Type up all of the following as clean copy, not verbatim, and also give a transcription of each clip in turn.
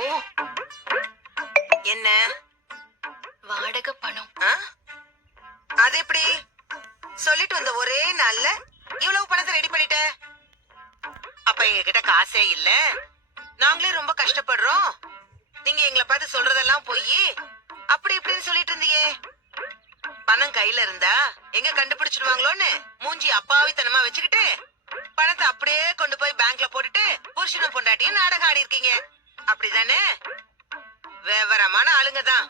ஓ, என்ன? வாடகை பணம். அது எப்படி? சொல்லிட்டு வந்த ஒரே நாள்ல இவ்வளவு பணத்தை ரெடி பண்ணிட்ட? அப்ப எங்க கிட்ட காசே இல்ல, நாங்களே ரொம்ப கஷ்டப்படுறோம், நீங்க எங்களை பார்த்து சொல்றதெல்லாம் போய் அப்படி இப்படின்னு சொல்லிட்டு இருந்தீங்க. பணம் கையில இருந்தா எங்க கண்டுபிடிச்சிடுவாங்களோன்னு மூஞ்சி அப்பாவித்தனமா வச்சுக்கிட்டு பணத்தை அப்படியே கொண்டு போய் பேங்க்ல போட்டுட்டு புருஷனும் பொண்டாட்டியும் நாடகம் ஆடி இருக்கீங்க. அப்படிதானே? விவரமான ஆளுங்க தான்.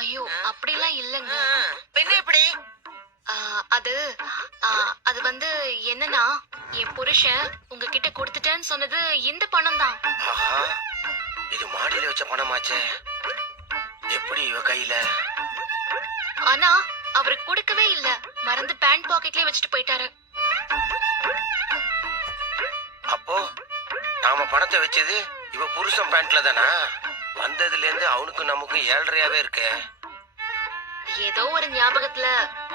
ஐயோ, அப்படிலாம் இல்லங்க. பெண்ணு எப்படி? அது அது வந்து என்னன்னா, என் புருஷன் உங்ககிட்ட கொடுத்துட்டேன்னு சொன்னது இந்த பணம் தான். இது மாடியில வச்ச பணமாச்சே, எப்படி இவ கையில? ஆனா அவரு கொடுக்கவே இல்ல, மறந்து பேண்ட் பாக்கெட்லயே வச்சுட்டு போயிட்டாரு. அப்போ நாம பணத்தை வச்சது இவ புருஷன் பேண்ட்ல தானா? வந்ததுல இருந்து அவனுக்கும் நமக்கும் 7.5 இருக்கு. ஏதோ ஒரு ஞாபகத்துல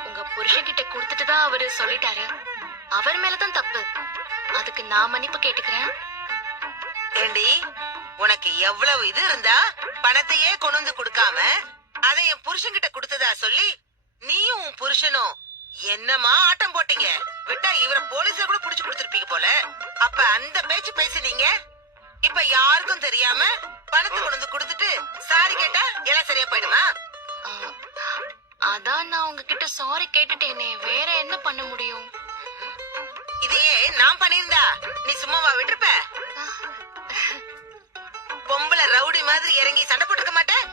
உங்க புருஷன் கிட்ட கொடுத்துட்டு தான் அவரு சொல்லிட்டாரு. அவர் மேலதான் தப்பு, அதுக்கு நான் மன்னிப்பு கேட்டுக்கிறேன். ஏண்டி, உனக்கு எவ்வளவு இது இருந்தா பணத்தையே கொண்டு வந்து கொடுக்காம அதை என் புருஷன் கிட்ட கொடுத்ததா சொல்லி நீயும் உன் புருஷனும் என்னமா ஆட்டம் போட்டீங்க? விட்டா இவரை போலீஸ்ல கூட புடிச்சு கொடுத்திருப்பீங்க போல. அப்ப அந்த பேச்சு பேசினீங்க. இப்ப யாருக்கும் தெரியாம பணத்தை கொண்டு வந்து கொடுத்துட்டு சாரி கேட்டா எல்லாம் சரியா போயிடுமா? அதான் நான் உங்ககிட்ட சாரி கேட்டுட்டேனே, வேற என்ன பண்ண முடியும்? இதையே நான் பண்ணியிருந்தா நீ சும்மாவா விட்டுருப்ப? பொம்பளை ரவுடி மாதிரி இறங்கி சண்டை போட்டுக்க மாட்டேன்.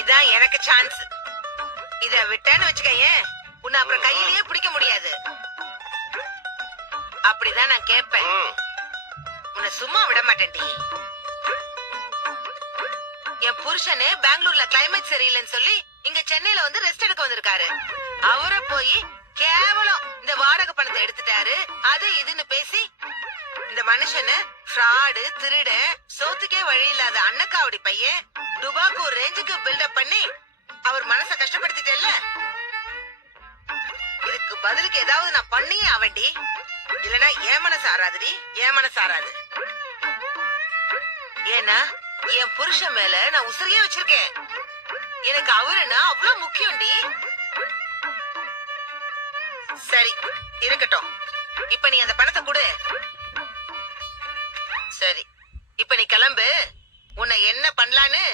இதான் எனக்கு சான்ஸ். இத விட்டேன்னு வச்சுக்கேன், உன்னை அப்புறம் கையிலேயே பிடிக்க முடியாது. அப்படிதான் நான் கேட்பேன், உன்னை சும்மா விட மாட்டேன்டி. என் புருஷனே பெங்களூர்ல கிளைமேட் சரியில்லைன்னு சொல்லி இங்க சென்னையில வந்து ரெஸ்ட் எடுக்க வந்திருக்காரு. அவரை போய் கேவலம் இந்த வாடகை பணத்தை எடுத்துட்டாரு அது இதுன்னு பேசி இந்த மனுஷனை ஃப்ராடு, திருட, சோத்துக்கே வழி இல்லாத அன்னக்காவடி பையன் டுபாக்கு ஒரு ரேஞ்சுக்கு பில்டப் பண்ணி அவர் மனசை கஷ்டப்படுத்திட்டேல்ல. இதுக்கு பதிலுக்கு ஏதாவது நான் பண்ணியே அவன்டி, இல்லனா என் மனசு ஆறாதுடி, என் மனசு ஆறாது. ஏன்னா என் புருஷன் மேல நான் உசிரியே வச்சிருக்கேன். எனக்கு அவருன்னா அவ்வளவு முக்கியம்டி. சரி இருக்கட்டும், இப்ப நீ அந்த பணத்தை கொடு. சரி, இப்ப நீ கிளம்பு. உன்னை என்ன பண்ணலான்னு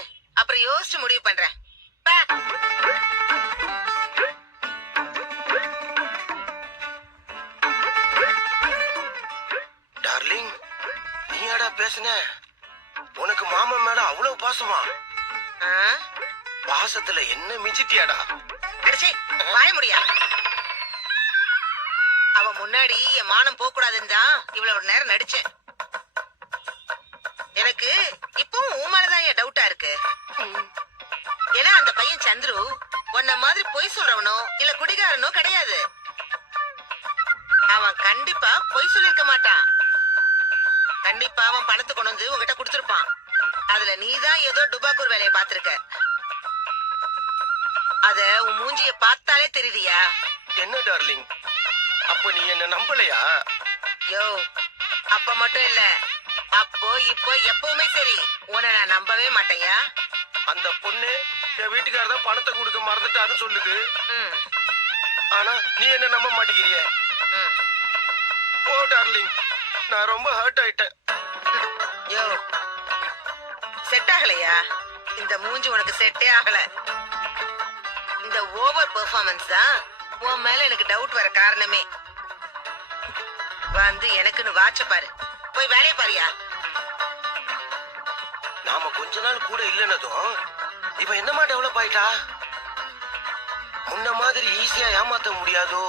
அப்புறம் யோசிச்சு முடிவு பண்றேன். டார்லிங், நீயாடா பேசுன? உனக்கு மாமன் மேல அவ்வளவு பாசமா? பாசத்துல என்ன மிஞ்சிட்டியாடா? வாய முடியா? அவ முன்னாடி என் மானம் போக கூடாதுன்னு தான் இவ்வளவு நேரம் நடிச்சேன். எனக்கு இப்பவும் உன் மேலதான் என் டவுட்டா இருக்கு. ஏன்னா அந்த பையன் சந்துரு உன்ன மாதிரி பொய் சொல்றவனோ இல்ல குடிகாரனோ கிடையாது. அவன் கண்டிப்பா பொய் சொல்லிருக்க மாட்டான். கண்டிப்பா அவன் பணத்தை கொண்டு வந்து உங்ககிட்ட கொடுத்திருப்பான். அதுல நீதான் ஏதோ டுபாக்கூர் வேலையை பாத்திருக்க. அத உன் மூஞ்சிய பார்த்தாலே தெரியுதியா? என்ன டார்லிங், அப்ப நீ என்ன நம்பலையா? யோ, அப்ப மட்டும் இல்ல, அப்போ இப்போ எப்பவுமே சரி, உன்னை நான் நம்பவே மாட்டேயா? அந்த பொண்ணு என் வீட்டுக்காரர் தான் பணத்தை கொடுக்க மறந்துட்டாரு சொல்லுது. ஆனா நீ என்ன நம்ப மாட்டேங்கிறிய? ஓ டார்லிங், நான் ரொம்ப ஹர்ட் ஆயிட்டேன். யோ, செட் ஆகலையா? இந்த மூஞ்சி உனக்கு செட்டே ஆகல. இந்த ஓவர் பெர்ஃபார்மன்ஸ் தான் உன் மேல எனக்கு டவுட் வர காரணமே. வந்து எனக்குன்னு வாட்ச பாரு, போய் வேலையை பாரியா. நாம கொஞ்ச நாள் கூட இல்லைன்னதும் இவ என்னமா டெவலப் ஆயிட்டா? முன்ன மாதிரி ஈஸியா ஏமாத்த முடியாதோ?